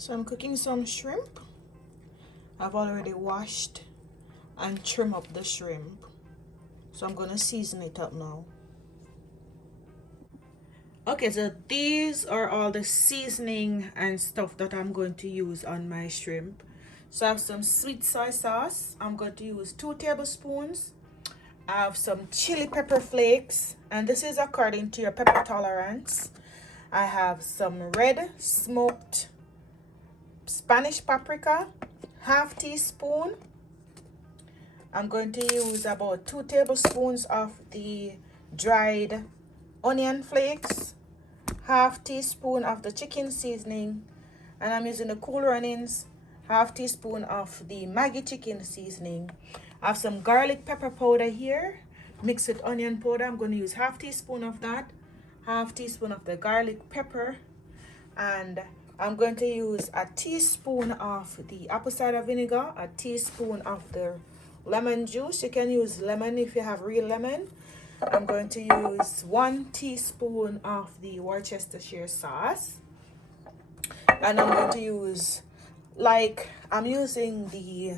So I'm cooking some shrimp. I've already washed and trimmed up the shrimp. So I'm gonna season it up now. Okay, so these are all the seasoning and stuff that I'm going to use on my shrimp. So I have some sweet soy sauce. I'm going to use 2 tablespoons. I have some chili pepper flakes, and this is according to your pepper tolerance. I have some red smoked Spanish paprika, half teaspoon. I'm going to use about 2 tablespoons of the dried onion flakes, half teaspoon of the chicken seasoning, and I'm using the Cool Runnings, half teaspoon of the Maggi chicken seasoning. I have some garlic pepper powder here mixed with onion powder. I'm going to use half teaspoon of that, half teaspoon of the garlic pepper, and I'm going to use a teaspoon of the apple cider vinegar, a teaspoon of the lemon juice. You can use lemon if you have real lemon. I'm going to use 1 teaspoon of the Worcestershire sauce, and I'm going to use, like, I'm using the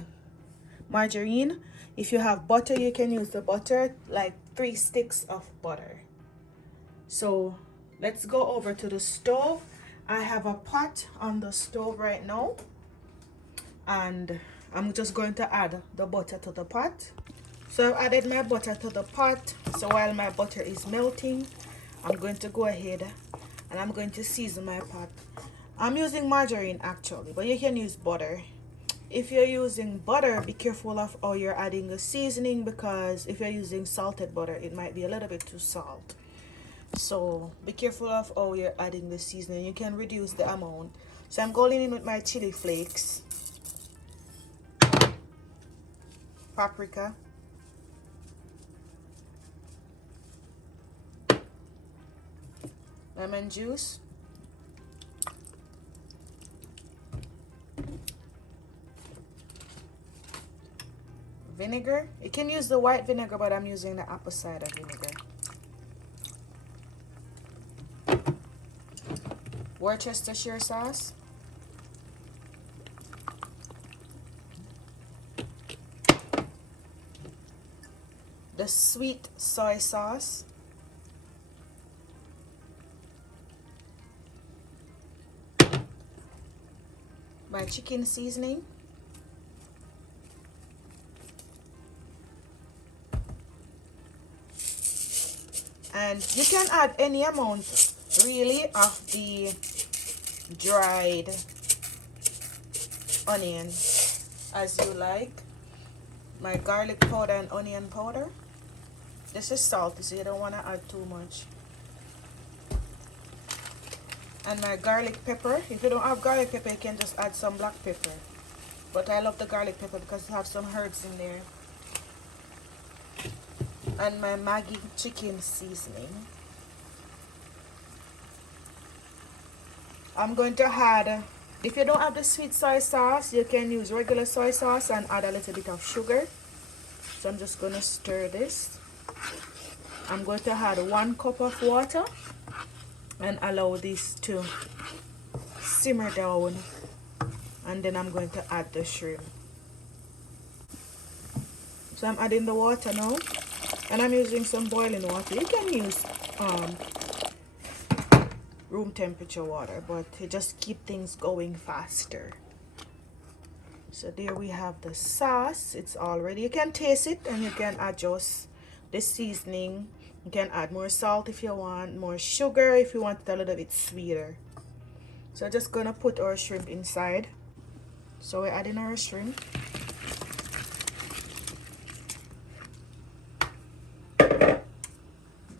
margarine. If you have butter, you can use the butter, like 3 sticks of butter. So let's go over to the stove. I have a pot on the stove right now, and I'm just going to add the butter to the pot. So I've added my butter to the pot. So while my butter is melting, I'm going to go ahead and I'm going to season my pot. I'm using margarine actually, but you can use butter. If you're using butter, be careful of how you're adding the seasoning, because if you're using salted butter, it might be a little bit too salt. So be careful of how you're adding the seasoning. You can reduce the amount. So I'm going in with my chili flakes, paprika, lemon juice, vinegar. You can use the white vinegar, but I'm using the apple cider vinegar. Worcestershire sauce, the sweet soy sauce, my chicken seasoning, and you can add any amount really of the dried onion as you like. My garlic powder and onion powder. This is salty, so you don't want to add too much. And my garlic pepper. If you don't have garlic pepper, you can just add some black pepper, but I love the garlic pepper because it has some herbs in there. And my Maggi chicken seasoning. I'm going to add, if you don't have the sweet soy sauce, you can use regular soy sauce and add a little bit of sugar. So I'm just going to stir this. I'm going to add 1 cup of water and allow this to simmer down, and then I'm going to add the shrimp. So I'm adding the water now, and I'm using some boiling water. You can use room temperature water, but it just keep things going faster. So there we have the sauce. It's all ready. You can taste it and you can adjust the seasoning. You can add more salt if you want, more sugar if you want it a little bit sweeter. So just gonna put our shrimp inside. So we're adding our shrimp.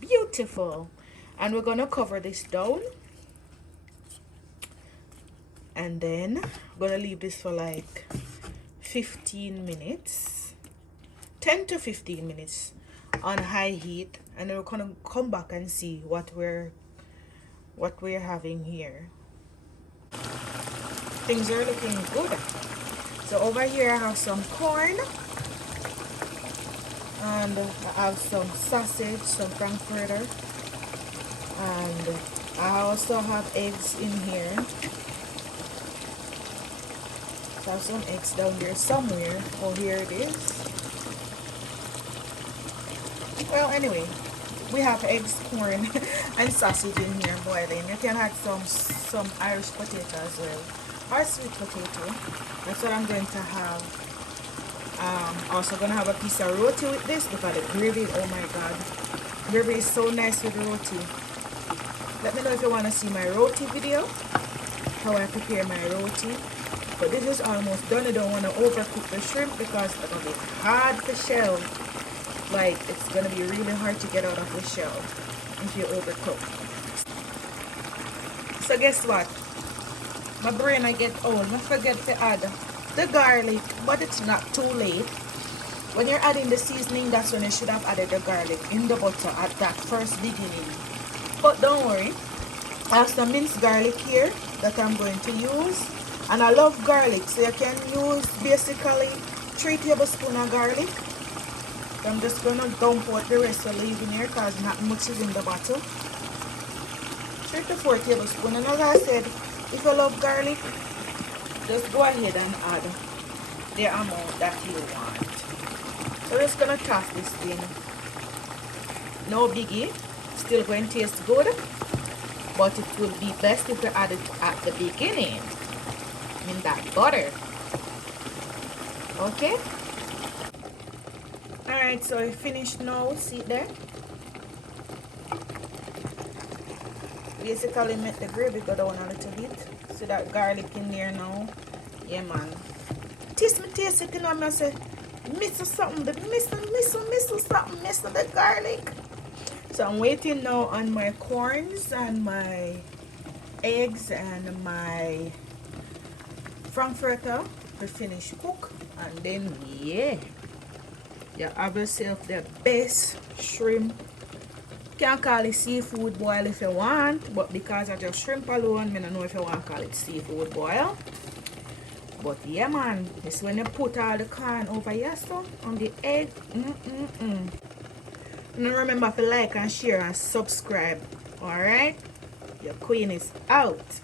Beautiful. And we're gonna cover this down, and then I'm gonna leave this for like 15 minutes, 10 to 15 minutes on high heat, and then we're gonna come back and see what we're having here. Things are looking good. So over here I have some corn, and I have some sausage, some frankfurter, and I also have eggs in here. So I have some eggs down there somewhere. Oh, here it is. Well, anyway, we have eggs, corn, and sausage in here boiling. You can add some Irish potato as well, or sweet potato. That's what I'm going to have. Also gonna have a piece of roti with this because the gravy, oh my god, gravy is so nice with roti. Let me know if you want to see my roti video, how I prepare my roti. But this is almost done. I don't want to overcook the shrimp because it's gonna be hard to shell. Like, it's gonna be really hard to get out of the shell if you overcook. So guess what? My brain I get old. I forget to add the garlic, but it's not too late. When you're adding the seasoning, that's when you should have added the garlic in the butter at that first beginning. But don't worry, I have some minced garlic here that I'm going to use. And I love garlic, so you can use basically 3 tablespoons of garlic. I'm just going to dump out the rest of leave in here because not much is in the bottle. 3 to 4 tablespoons. And as I said, if you love garlic, just go ahead and add the amount that you want. So we're just going to toss this thing. No biggie. Still going to taste good. But it would be best if you add it at the beginning. In that butter. Okay? Alright, so I finished now. See it there? Basically make the gravy go down a little bit. See that garlic in there now? Yeah, man. Taste it, you know, I say, missing something, missing something, missing the garlic. So I'm waiting now on my corns and my eggs and my frankfurter to finish cook. And then, yeah, you have yourself the best shrimp. You can call it seafood boil if you want, but because I just shrimp alone, I don't know if you want to call it seafood boil. But yeah, man, it's when you put all the corn over here so on the egg. And remember to like and share and subscribe. Alright? Your queen is out.